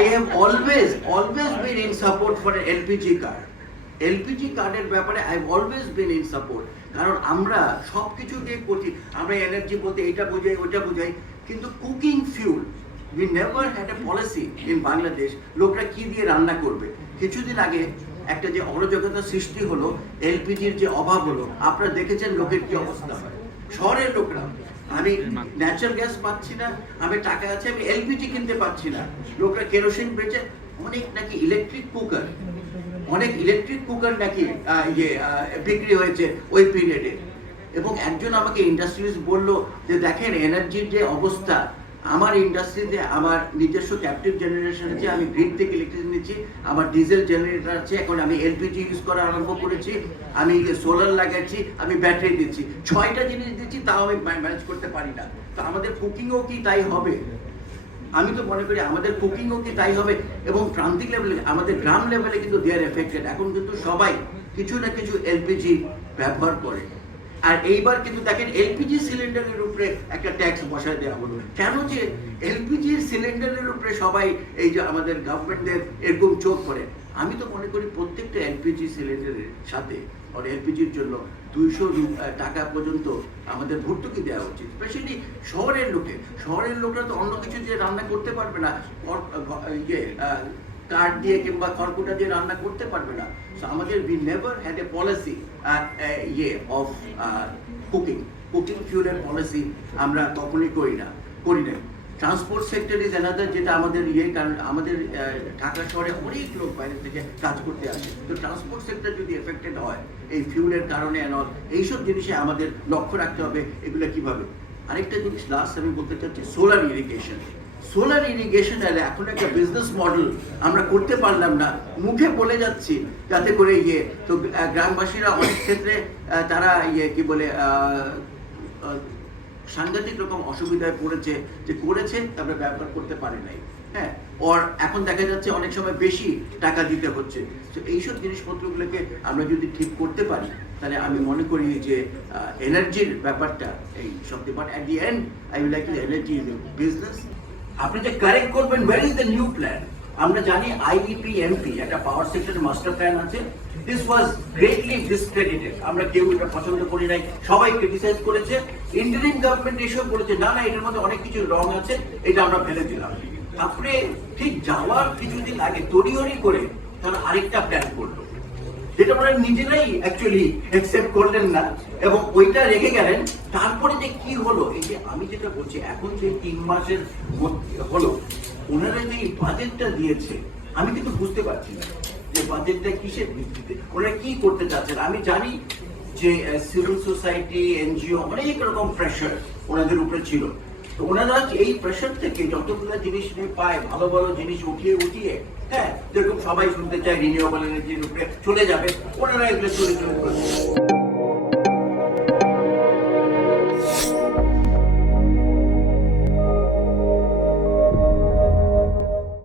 I have always been in support for an LPG card. LPG কার্ডের ব্যাপারে I have always been in support. কারণ আমরা সব কিছু দিয়ে করছি, আমরা এনার্জি বলতে এটা বোঝাই ওটা বোঝাই, কিন্তু cooking fuel we never had a policy in Bangladesh লোকরা কি দিয়ে রান্না করবে। কিছুদিন আগে একটা যে অরাজকতা সৃষ্টি হলো, এলপিজির যে অভাব হলো, আপনারা দেখেছেন লোকের কি অবস্থা হয়। শহরের লোকরা, আমি ন্যাচারাল গ্যাস পাচ্ছি না, আমি টাকা আছে, আমি এলপিজি কিনতে পারছি না, লোকরা কেরোসিন বেচে, অনেক নাকি ইলেকট্রিক কুকার নাকি বিক্রি হয়েছে ওই পিরিয়ডে। এবং একজন আমাকে ইন্ডাস্ট্রিয়ালিস্ট বললো যে দেখেন এনার্জির যে অবস্থা, আমার ইন্ডাস্ট্রিতে আমার নিজস্ব ক্যাপটিভ জেনারেশন আছে, আমি গ্রিড থেকে ইলেকট্রিসিটি নিচ্ছি, আমার ডিজেল জেনারেটর আছে, এখন আমি এলপিজি ইউজ করা আরম্ভ করেছি, আমি সোলার লাগাচ্ছি, আমি ব্যাটারি দিচ্ছি, 6টা জিনিস দিচ্ছি, তাও আমি ম্যানেজ করতে পারি না। তো আমাদের কুকিংও কি তাই হবে? আমি তো মনে করি আমাদের কুকিংও কি তাই হবে। এবং প্রান্তিক লেভেলে, আমাদের গ্রাম লেভেলে কিন্তু দে আর এফেক্টেড। এখন কিন্তু সবাই কিছু না কিছু এলপিজি ব্যবহার করে। আর এইবার কিন্তু দেখেন এলপিজি সিলিন্ডারের উপরে একটা ট্যাক্স বসায় দেওয়া হলো। কেন যে এলপিজি সিলিন্ডারের উপরে সবাই এই যে আমাদের গভর্নমেন্টদের এরকম চোখ পড়ে। আমি তো মনে করি প্রত্যেকটা এলপিজি সিলিন্ডারের সাথে আর এলপিজির জন্য 200 টাকা পর্যন্ত আমাদের ভর্তুকি দেওয়া উচিত। স্পেশালি শহরের লোকরা তো অন্য কিছু দিয়ে রান্না করতে পারবে না, কাঠ দিয়ে কিংবা খড়কুটা দিয়ে রান্না করতে পারবে না। সো আমাদের we never had a policy of cooking ফিউলের পলিসি আমরা কখনোই করি না। ট্রান্সপোর্ট সেক্টর ইজ অ্যানাদার, যেটা আমাদের কারণ আমাদের ঢাকা শহরে অনেক লোক বাইরে থেকে কাজ করতে আসে। তো ট্রান্সপোর্ট সেক্টর যদি এফেক্টেড হয় এই ফিউলের কারণে এইসব জিনিসে আমাদের লক্ষ্য রাখতে হবে এগুলো কিভাবে। আরেকটা জিনিস লাস্ট আমি বলতে চাচ্ছি, সোলার ইরিগেশন এখন একটা বিজনেস মডেল আমরা করতে পারলাম না, মুখে বলে যাচ্ছি যাতে করে তো গ্রামবাসীরা অনেক ক্ষেত্রে তারা কি বলে সাংঘাতিক রকম অসুবিধায় পড়েছে, যে করেছে তারপরে ব্যবহার করতে পারে নাই। হ্যাঁ, এখন দেখা যাচ্ছে অনেক সময় বেশি টাকা দিতে হচ্ছে। তো এইসব জিনিসপত্রগুলোকে আমরা যদি ঠিক করতে পারি তাহলে আমি মনে করি যে এনার্জির ব্যাপারটা এই সত্যি। But at the end I will like energy is a business. আপনি যে কারেক্ট করবেন, where is the new plan? আমরা জানি আইইপিএমপি একটা পাওয়ার সেক্টরের মাস্টার প্ল্যান আছে। দিস ওয়াজ গ্রেটলি ডিসক্রেডিটেড, আমরা কেউ এটা পছন্দ করি নাই, সবাই ক্রিটিসাইজ করেছে। ইন্টারিম গভর্নমেন্ট এসব বলেছে না এটার মধ্যে অনেক কিছু রং আছে, এটা আমরা ফেলে দিলাম। তারপরে ঠিক যাওয়ার কিছুদিন আগে তড়িঘড়ি করে তারা আরেকটা প্ল্যান করলো, যেটা ওরা নিজেরাই অ্যাকচুয়ালি অ্যাকসেপ্ট করলেন না এবং ওইটা রেখে গেলেন। তারপরে যে কি হলো, এই যে আমি যেটা বলছি, এখন যে 3 মাসের হলো ওনারা যে বাজেটটা দিয়েছে, আমি কিন্তু বুঝতে পারছি না যে বাজেটটা কিসের ভিত্তিতে, ওনারা কি করতে চাচ্ছেন। আমি জানি যে সিভিল সোসাইটি, এনজিও অনেক রকম প্রেশার ওনাদের উপরে ছিল। তো ওনারা এই প্রেশার থেকে যতগুলো জিনিস পায়, ভালো ভালো জিনিস উঠিয়ে হ্যাঁ, যেরকম সবাই শুনতে চায় রিনিউয়েবল এনার্জির উপরে চলে যাবে, ওনারা এগুলো চলে